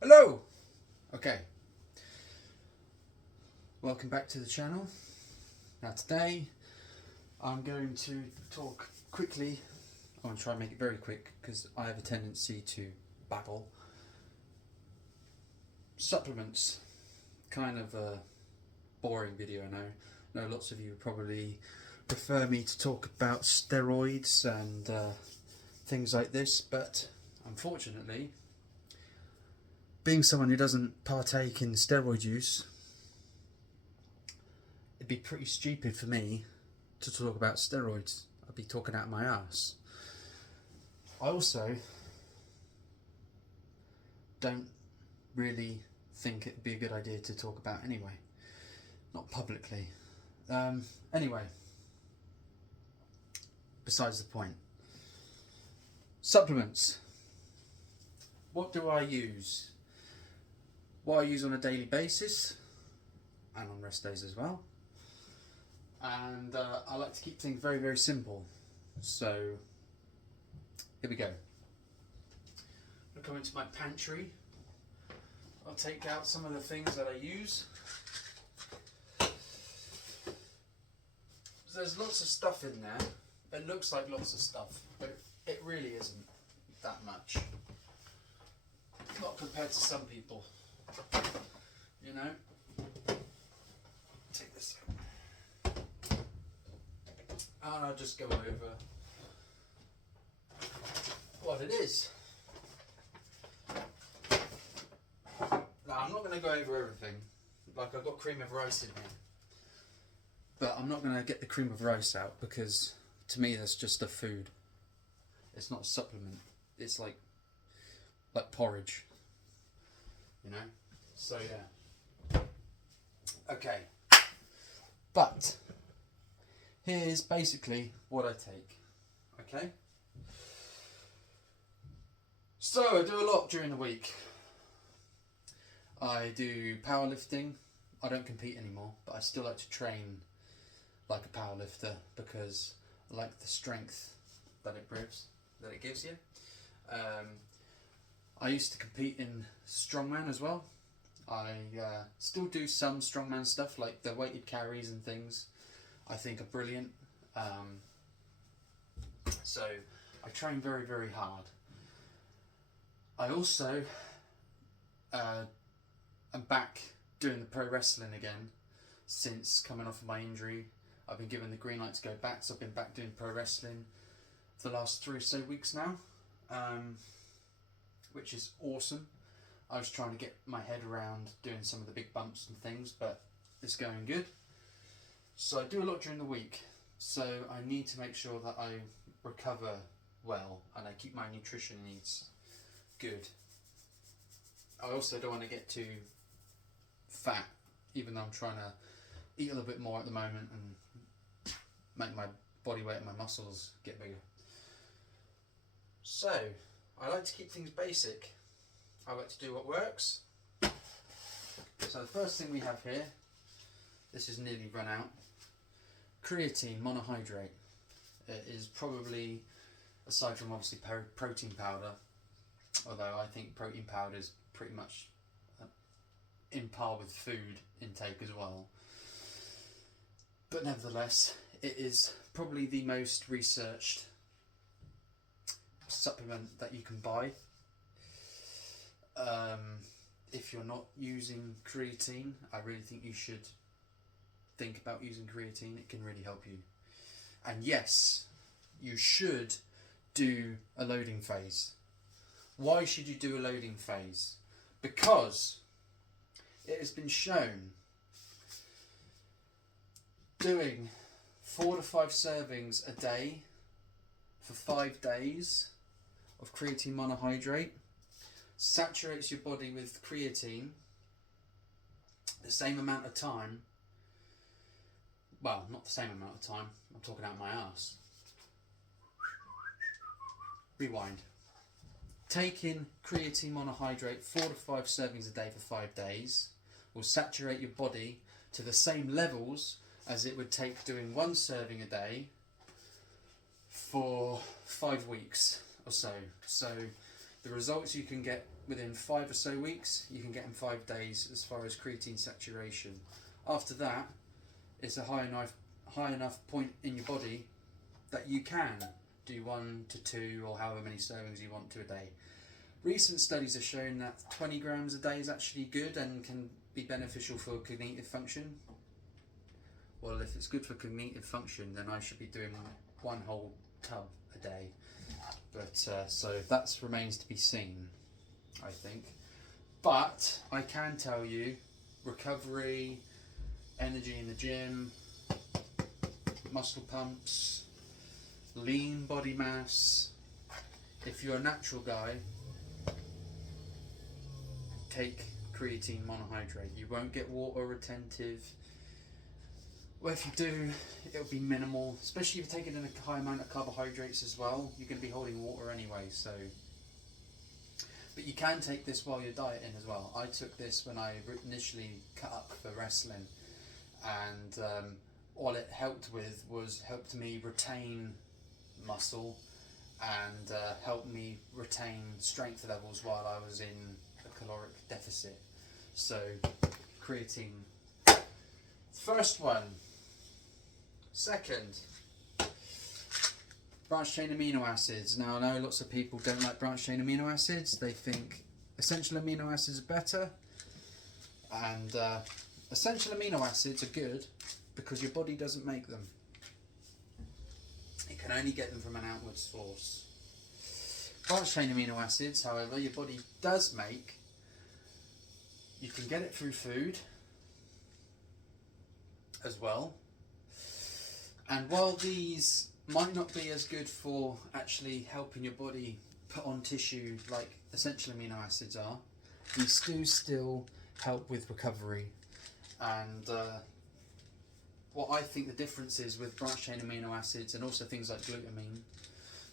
Hello! Okay, welcome back to the channel. Now today I'm going to talk quickly. I'm going to try and make it very quick because I have a tendency to babble. Supplements. Kind of a boring video, I know. Lots of you probably prefer me to talk about steroids and things like this, but unfortunately, being someone who doesn't partake in steroid use, it'd be pretty stupid for me to talk about steroids. I'd be talking out my ass. I also don't really think it'd be a good idea to talk about anyway. Not publicly. Anyway, besides the point. Supplements. What do I use? What I use on a daily basis, and on rest days as well. And I like to keep things very, very simple. So, here we go. I'll go into my pantry. I'll take out some of the things that I use. There's lots of stuff in there. It looks like lots of stuff, but it really isn't that much. Not compared to some people. You know? Take this out. And I'll just go over what it is. Now, I'm not going to go over everything. Like, I've got cream of rice in here. But I'm not going to get the cream of rice out because, to me, that's just a food. It's not a supplement. It's like porridge. You know? So, yeah. Okay. But, here's basically what I take. Okay? So, I do a lot during the week. I do powerlifting. I don't compete anymore, but I still like to train like a powerlifter because I like the strength that it gives you. I used to compete in strongman as well. I still do some strongman stuff like the weighted carries and things. I think are brilliant. So I train very, very hard. I also am back doing the pro wrestling again since coming off of my injury. I've been given the green light to go back, so I've been back doing pro wrestling for the last 3 or so weeks now, which is awesome. I was trying to get my head around doing some of the big bumps and things, but it's going good. So I do a lot during the week, so I need to make sure that I recover well and I keep my nutrition needs good. I also don't want to get too fat, even though I'm trying to eat a little bit more at the moment and make my body weight and my muscles get bigger. So, I like to keep things basic. I like to do what works. So the first thing we have here, this is nearly run out, creatine monohydrate. It is probably, aside from obviously protein powder, although I think protein powder is pretty much in par with food intake as well. But nevertheless, it is probably the most researched supplement that you can buy. If you're not using creatine, I really think you should think about using creatine. It can really help you. And yes, you should do a loading phase. Why should you do a loading phase? Because it has been shown doing 4 to 5 servings a day for 5 days of creatine monohydrate saturates your body with creatine the same amount of time. Well, not the same amount of time. I'm talking out my ass. Rewind. Taking creatine monohydrate 4 to 5 servings a day for 5 days will saturate your body to the same levels as it would take doing 1 serving a day for 5 weeks or so. So The results you can get within 5 or so weeks, you can get in 5 days as far as creatine saturation. After that, it's a high enough point in your body that you can do 1 to 2 or however many servings you want to a day. Recent studies have shown that 20 grams a day is actually good and can be beneficial for cognitive function. Well, if it's good for cognitive function, then I should be doing 1 whole tub a day. But so that remains to be seen, I think. But I can tell you, recovery, energy in the gym, muscle pumps, lean body mass. If you're a natural guy, take creatine monohydrate. You won't get water retentive. Well, if you do, it'll be minimal, especially if you're taking in a high amount of carbohydrates as well. You're going to be holding water anyway, so. But you can take this while you're dieting as well. I took this when I initially cut up for wrestling, and all it helped with was helped me retain muscle and helped me retain strength levels while I was in a caloric deficit. So, creatine. First one. Second, branched chain amino acids. Now I know lots of people don't like branched chain amino acids. They think essential amino acids are better, and essential amino acids are good because your body doesn't make them. It can only get them from an outward source. Branched chain amino acids, however, your body does make. You can get it through food as well. And while these might not be as good for actually helping your body put on tissue like essential amino acids are, these do still help with recovery. And what I think the difference is with branched chain amino acids and also things like glutamine,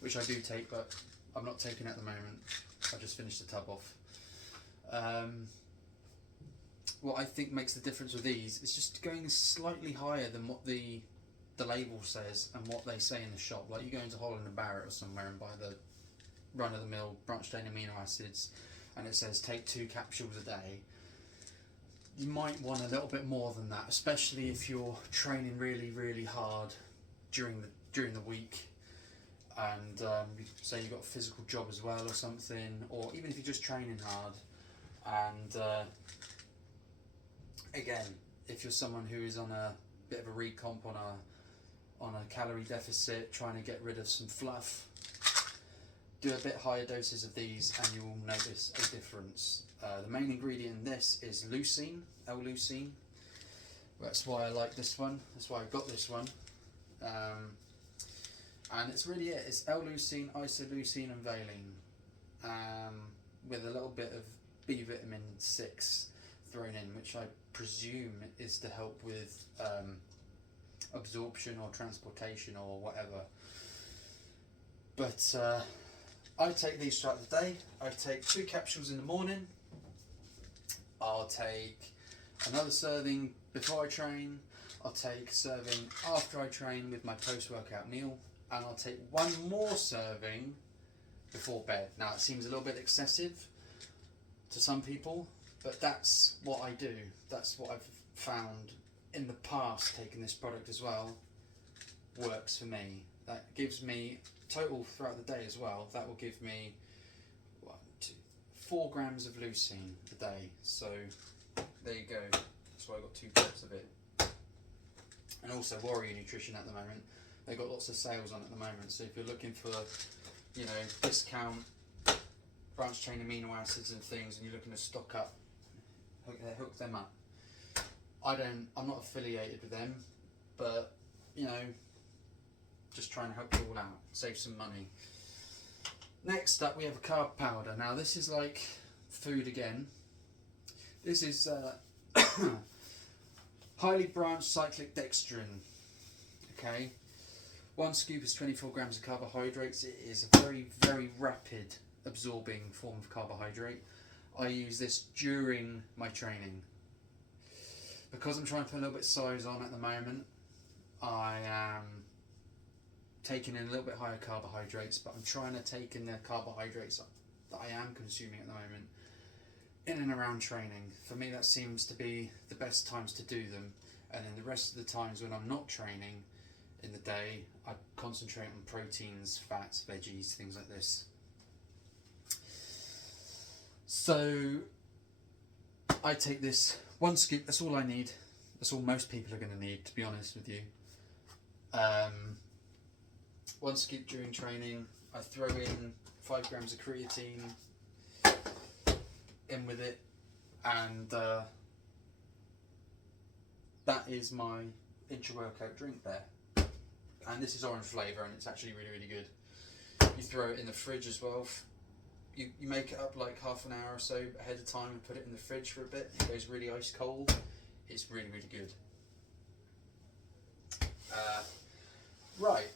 which I do take, but I'm not taking at the moment. I just finished the tub off. What I think makes the difference with these is just going slightly higher than what the label says and what they say in the shop. Like you go into Holland and Barrett or somewhere and buy the run-of-the-mill branched chain amino acids and it says take 2 capsules a day. You might want a little bit more than that, especially if you're training really, really hard during the week, and say you've got a physical job as well or something, or even if you're just training hard. And again, if you're someone who is on a bit of a recomp on a calorie deficit, trying to get rid of some fluff, do a bit higher doses of these and you will notice a difference. The main ingredient in this is leucine, L-leucine. That's why I like this one, that's why I got this one. And it's really it's L-leucine, isoleucine and valine, with a little bit of B vitamin 6 thrown in, which I presume is to help with absorption or transportation or whatever. But I take these throughout the day. I take 2 capsules in the morning. I'll take another serving before I train. I'll take a serving after I train with my post-workout meal. And I'll take 1 more serving before bed. Now it seems a little bit excessive to some people, but that's what I do. That's what I've found in the past, taking this product as well, works for me. That gives me, total throughout the day as well, that will give me 4 grams of leucine a day. So there you go. That's why I got 2 cups of it. And also Warrior Nutrition at the moment. They've got lots of sales on at the moment. So if you're looking for, you know, discount branched chain amino acids and things, and you're looking to stock up, hook them up. I'm not affiliated with them, but you know, just trying to help you all out, save some money. Next up, we have a carb powder. Now this is like food again. This is highly branched cyclic dextrin. Okay, 1 scoop is 24 grams of carbohydrates. It is a very, very rapid absorbing form of carbohydrate. I use this during my training. Because I'm trying to put a little bit of size on at the moment, I am taking in a little bit higher carbohydrates, but I'm trying to take in the carbohydrates that I am consuming at the moment in and around training. For me, that seems to be the best times to do them, and then the rest of the times when I'm not training in the day, I concentrate on proteins, fats, veggies, things like this. So I take this one scoop, that's all I need. That's all most people are going to need, to be honest with you. One scoop during training. I throw in 5 grams of creatine in with it, and that is my intra-workout drink there. And this is orange flavour, and it's actually really, really good. You throw it in the fridge as well. You make it up like half an hour or so ahead of time and put it in the fridge for a bit. It goes really ice cold. It's really, really good. Right.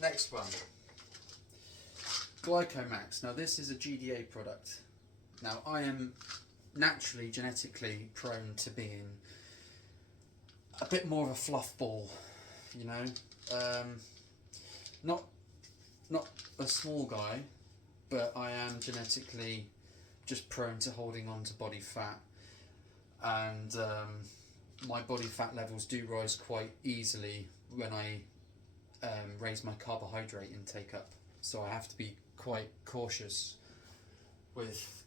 Next one. Glycomax. Now this is a GDA product. Now I am naturally genetically prone to being a bit more of a fluff ball, you know. Not a small guy, but I am genetically just prone to holding on to body fat, and my body fat levels do rise quite easily when I raise my carbohydrate intake up. So I have to be quite cautious with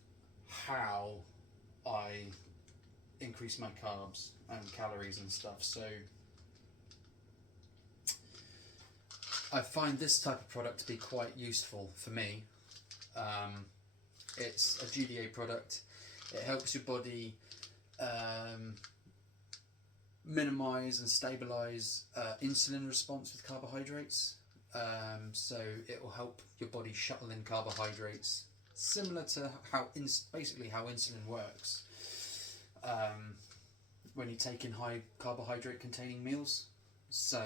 how I increase my carbs and calories and stuff. So I find this type of product to be quite useful for me. It's a GDA product. It helps your body minimize and stabilize insulin response with carbohydrates. So it will help your body shuttle in carbohydrates, similar to how basically how insulin works when you take in high carbohydrate containing meals. So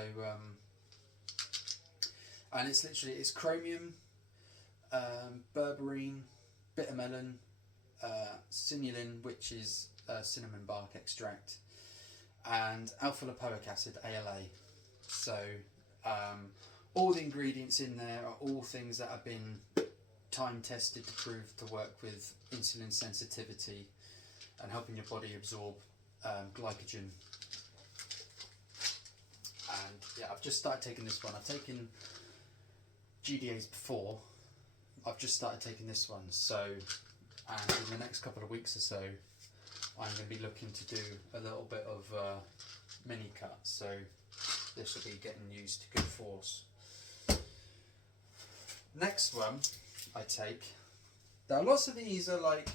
and it's chromium, berberine, bitter melon, sinulin, which is cinnamon bark extract, and alpha lipoic acid, ALA. So all the ingredients in there are all things that have been time tested to prove to work with insulin sensitivity and helping your body absorb glycogen. And yeah, I've just started taking this one. I've taken GDAs before. I've just started taking this one. So, and in the next couple of weeks or so, I'm going to be looking to do a little bit of mini cuts. So this will be getting used to good force. Next one I take. Now lots of these are like,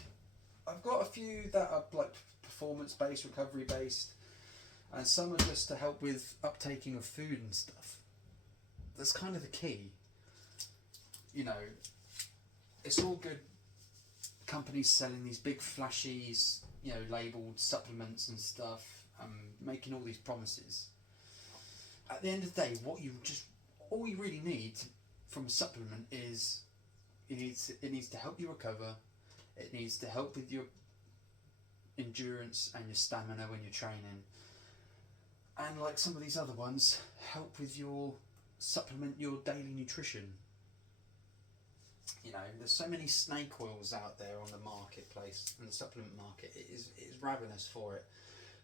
I've got a few that are like performance based, recovery based, and some are just to help with uptaking of food and stuff. That's kind of the key. You know, it's all good companies selling these big flashy, you know, labelled supplements and stuff, making all these promises. At the end of the day, all you really need from a supplement is it needs to help you recover. It needs to help with your endurance and your stamina when you're training. And like some of these other ones, help with your daily nutrition. You know, there's so many snake oils out there on the marketplace, and the supplement market it is ravenous for it.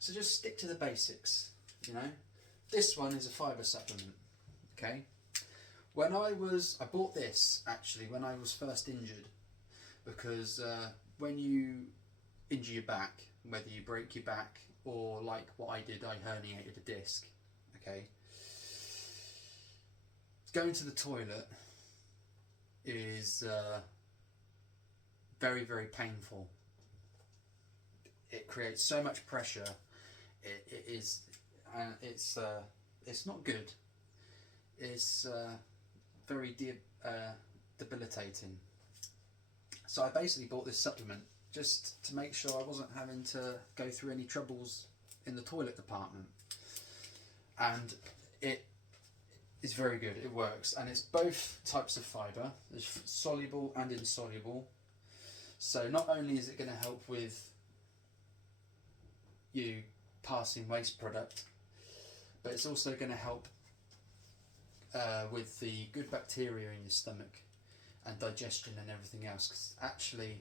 So just stick to the basics, you know. This one is a fibre supplement, okay? I bought this actually when I was first injured, because when you injure your back, whether you break your back or like what I did, I herniated a disc, okay? Going to the toilet is very, very painful. It creates so much pressure. It is, and it's not good. It's very debilitating. So I basically bought this supplement just to make sure I wasn't having to go through any troubles in the toilet department. And it is very good, it works. And it's both types of fibre, there's soluble and insoluble. So not only is it going to help with you passing waste product, but it's also going to help with the good bacteria in your stomach and digestion and everything else. Because actually,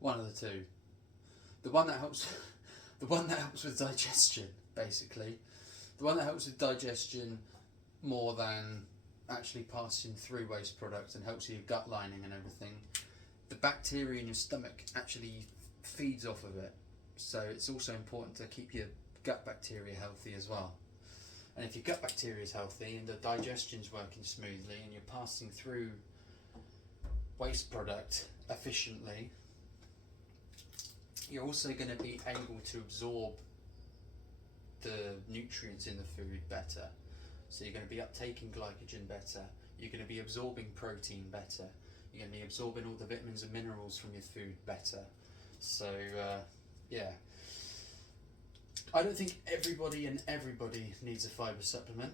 one of the two. The one that helps with digestion, basically. The one that helps with digestion more than actually passing through waste products and helps with your gut lining and everything. The bacteria in your stomach actually feeds off of it. So it's also important to keep your gut bacteria healthy as well. And if your gut bacteria is healthy and the digestion's working smoothly and you're passing through waste product efficiently, you're also going to be able to absorb the nutrients in the food better. So you're going to be uptaking glycogen better, you're going to be absorbing protein better, you're going to be absorbing all the vitamins and minerals from your food better. So yeah, I don't think everybody needs a fibre supplement,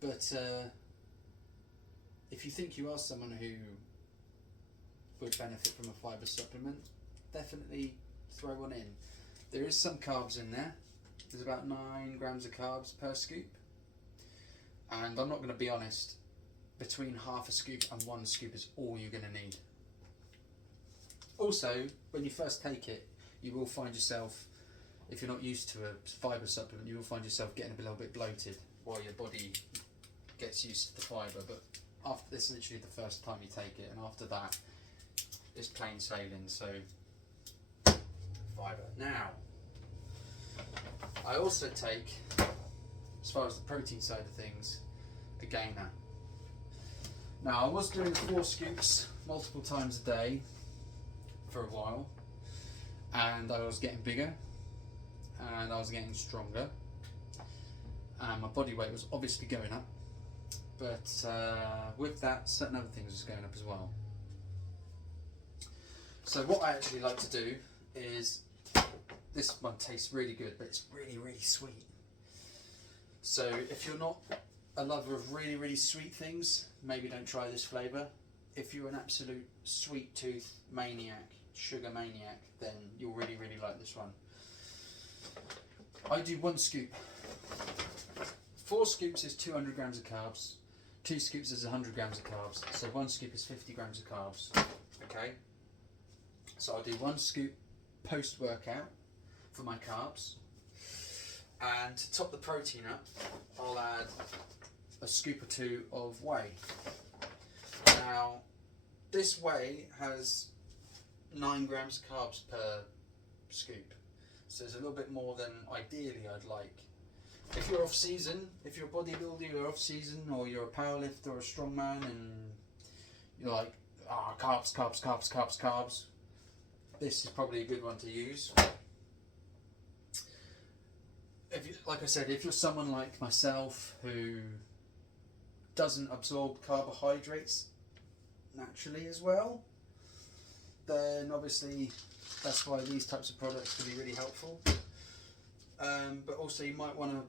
but if you think you are someone who would benefit from a fibre supplement, definitely throw one in. There is some carbs in there. There's about 9 grams of carbs per scoop, and I'm not going to be honest, between half a scoop and 1 scoop is all you're going to need. Also, when you first take it, you will find yourself, if you're not used to a fibre supplement, you will find yourself getting a little bit bloated while your body gets used to the fibre. But after this is literally the first time you take it, and after that, it's plain sailing. So, fibre. Now, I also take, as far as the protein side of things, a gainer. Now, I was doing 4 scoops multiple times a day for a while, and I was getting bigger and I was getting stronger, and my body weight was obviously going up, but with that, certain other things was going up as well. So what I actually like to do is, this one tastes really good, but it's really sweet. So if you're not a lover of really sweet things, maybe don't try this flavour. If you're an absolute sweet tooth maniac, sugar maniac, then you'll really like this one. I do 1 scoop. 4 scoops is 200 grams of carbs. 2 scoops is 100 grams of carbs. So 1 scoop is 50 grams of carbs. Okay. So I'll do 1 scoop post-workout for my carbs. And to top the protein up, I'll add a scoop or 2 of whey. Now, this whey has 9 grams of carbs per scoop. So it's a little bit more than ideally I'd like. If you're off season, if you're a bodybuilder, you're off season, or you're a powerlifter or a strongman and you're like, carbs, this is probably a good one to use. If you, like I said, if you're someone like myself who doesn't absorb carbohydrates naturally as well, then obviously that's why these types of products can be really helpful. But also you might want to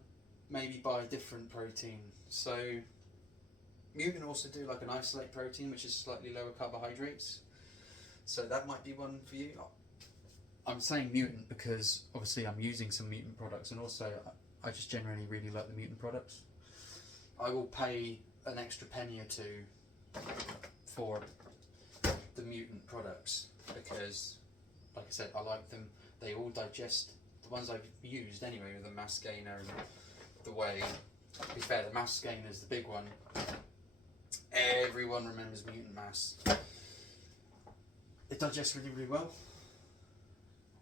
maybe buy a different protein. So you can also do like an isolate protein, which is slightly lower carbohydrates. So that might be one for you. I'm saying mutant because obviously I'm using some mutant products, and also I just generally really like the mutant products. I will pay an extra penny or 2 for the mutant products because, like I said, I like them. They all digest. The ones I've used anyway, with the mass gainer and the whey. To be fair, the mass gainer is the big one. Everyone remembers mutant mass. It digests really well.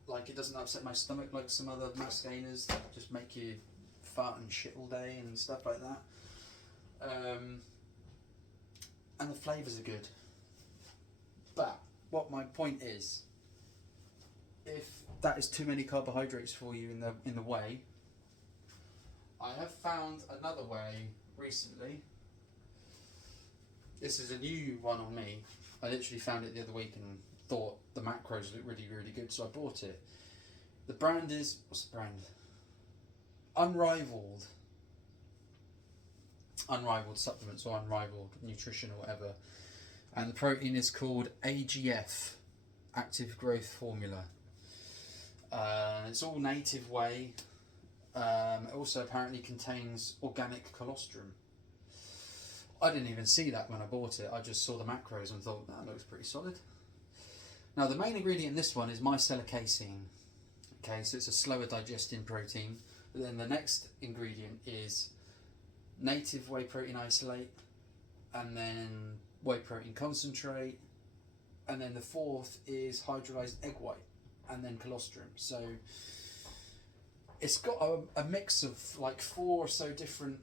Like, it doesn't upset my stomach like some other mass gainers that just make you fart and shit all day and stuff like that. And the flavours are good. But what my point is, if that is too many carbohydrates for you in the whey, I have found another way recently. This is a new one on me. I literally found it the other week and thought the macros looked really good, so I bought it. The brand is, what's the brand? Unrivaled Supplements, or Unrivaled Nutrition, or whatever. And the protein is called AGF, Active Growth Formula. It's all native whey. It also apparently contains organic colostrum. I didn't even see that when I bought it. I just saw the macros and thought, that looks pretty solid. Now the main ingredient in this one is micellar casein. Okay, so it's a slower digesting protein. But then the next ingredient is native whey protein isolate, and then whey protein concentrate, and then the fourth is hydrolyzed egg white, and then colostrum. So it's got a mix of like 4 or so different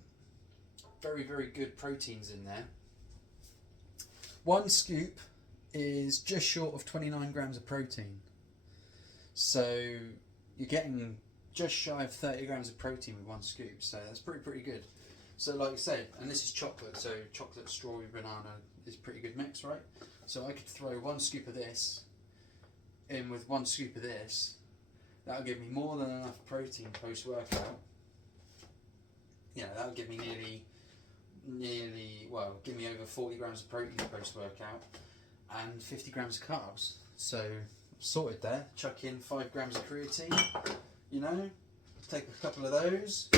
very, very good proteins in there. One scoop is just short of 29 grams of protein. So you're getting just shy of 30 grams of protein with one scoop. So that's pretty good. So like I said, and this is chocolate, so chocolate, strawberry, banana is a pretty good mix, right? So I could throw 1 scoop of this in with 1 scoop of this. That'll give me more than enough protein post-workout. You know, that'll give me well, give me over 40 grams of protein post-workout and 50 grams of carbs. So sorted there. Chuck in 5 grams of creatine, you know, take a couple of those,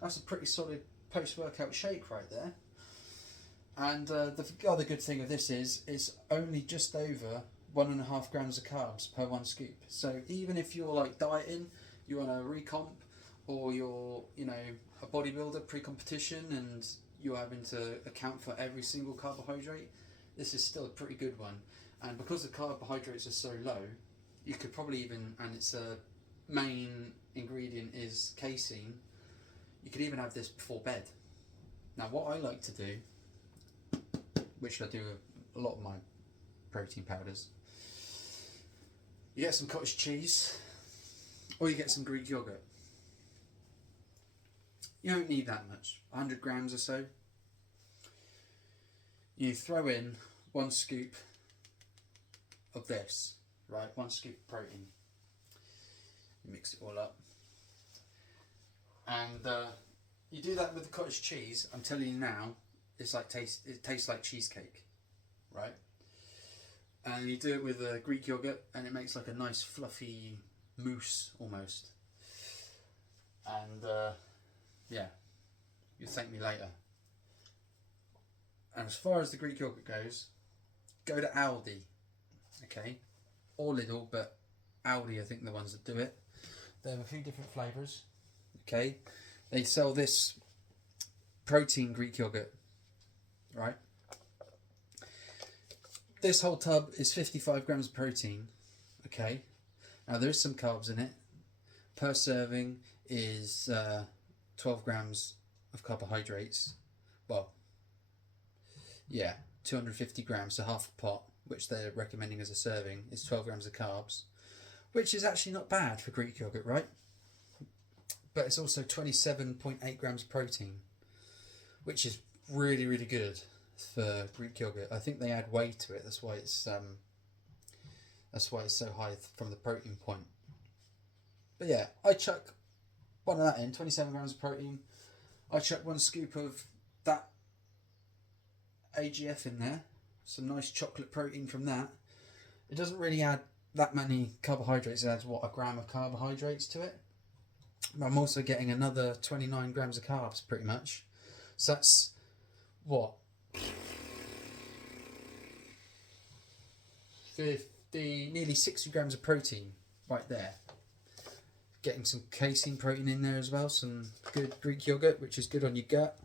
That's a pretty solid post-workout shake right there. And the other good thing of this is it's only just over 1.5 grams of carbs per 1 scoop. So even if you're like dieting, you're on a recomp, or you're, you know, a bodybuilder pre-competition and you're having to account for every single carbohydrate, this is still a pretty good one. And because the carbohydrates are so low, you could probably even, and its a main ingredient is casein, you could even have this before bed. Now what I like to do, which I do a lot of my protein powders, you get some cottage cheese or you get some Greek yogurt. You don't need that much, 100 grams or so. You throw in 1 scoop of this, right? 1 scoop of protein. You mix it all up. And you do that with the cottage cheese. I'm telling you now, it's like it tastes like cheesecake, right? And you do it with a Greek yogurt and it makes like a nice fluffy mousse almost. And yeah, you'll thank me later. And as far as the Greek yogurt goes, go to Aldi, okay, or Lidl, but Aldi I think are the ones that do it. They have a few different flavours, okay. They sell this protein Greek yogurt, right? This whole tub is 55 grams of protein, okay. Now there's some carbs in it. Per serving is 12 grams of carbohydrates. Well, yeah, 250 grams, so half a pot, which they're recommending as a serving, is 12 grams of carbs, which is actually not bad for Greek yogurt, right? But it's also 27.8 grams of protein, which is really, really good for Greek yogurt. I think they add whey to it. That's why it's so high from the protein point. But yeah, I chuck one of that in, 27 grams of protein. I chuck 1 scoop of that AGF in there, some nice chocolate protein from that. It doesn't really add that many carbohydrates. It adds what, 1 gram of carbohydrates to it. But I'm also getting another 29 grams of carbs pretty much. So that's what, 50, nearly 60 grams of protein right there. Getting some casein protein in there as well, some good Greek yogurt, which is good on your gut.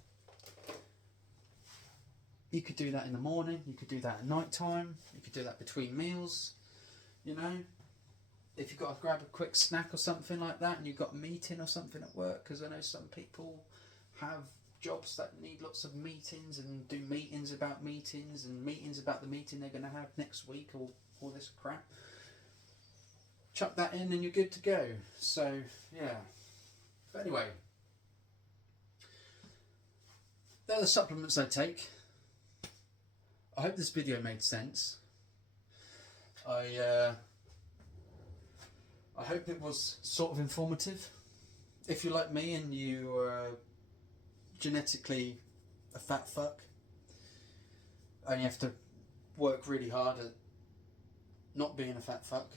You could do that in the morning, you could do that at night time, you could do that between meals, you know. If you've got to grab a quick snack or something like that and you've got a meeting or something at work, because I know some people have jobs that need lots of meetings and do meetings about meetings and meetings about the meeting they're going to have next week or all this crap. Chuck that in and you're good to go. So, yeah. But anyway, they're the supplements I take. I hope this video made sense. I hope it was sort of informative. If you're like me and you are genetically a fat fuck and you have to work really hard at not being a fat fuck,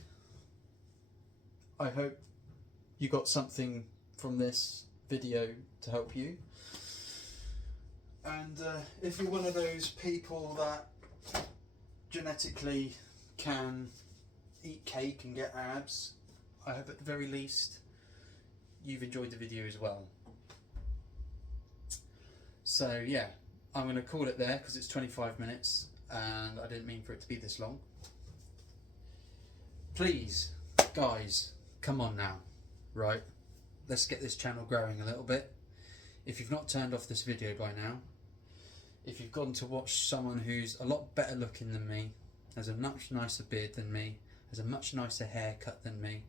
I hope you got something from this video to help you. And if you're one of those people that genetically can eat cake and get abs, I hope at the very least you've enjoyed the video as well. So yeah, I'm going to call it there because it's 25 minutes and I didn't mean for it to be this long. Please, guys, come on now, right? Let's get this channel growing a little bit. If you've not turned off this video by now, if you've gone to watch someone who's a lot better looking than me, has a much nicer beard than me, has a much nicer haircut than me,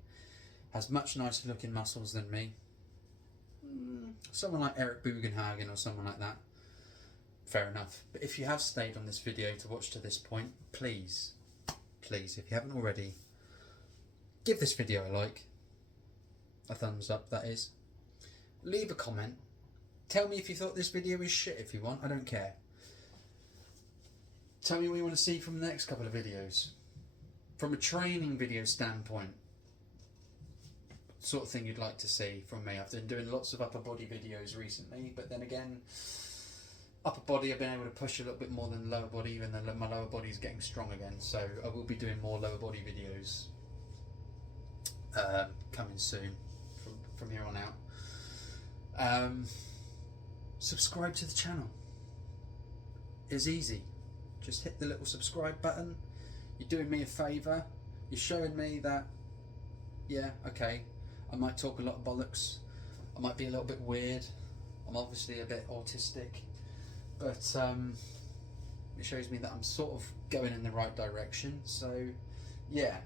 has much nicer looking muscles than me, someone like Eric Bugenhagen or someone like that, fair enough. But if you have stayed on this video to watch to this point, please, if you haven't already, give this video a like, a thumbs up that is, leave a comment, tell me if you thought this video is shit if you want, I don't care. Tell me what you want to see from the next couple of videos. From a training video standpoint, sort of thing you'd like to see from me. I've been doing lots of upper body videos recently, but then again, upper body I've been able to push a little bit more than lower body, even though my lower body is getting strong again, so I will be doing more lower body videos coming soon from here on out. Subscribe to the channel. It's easy. Just hit the little subscribe button. You're doing me a favour. You're showing me that, yeah, okay, I might talk a lot of bollocks. I might be a little bit weird. I'm obviously a bit autistic. But it shows me that I'm sort of going in the right direction. So, yeah,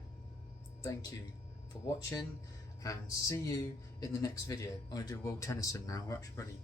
thank you for watching and see you in the next video. I'm going to do Will Tennyson now. We're actually ready.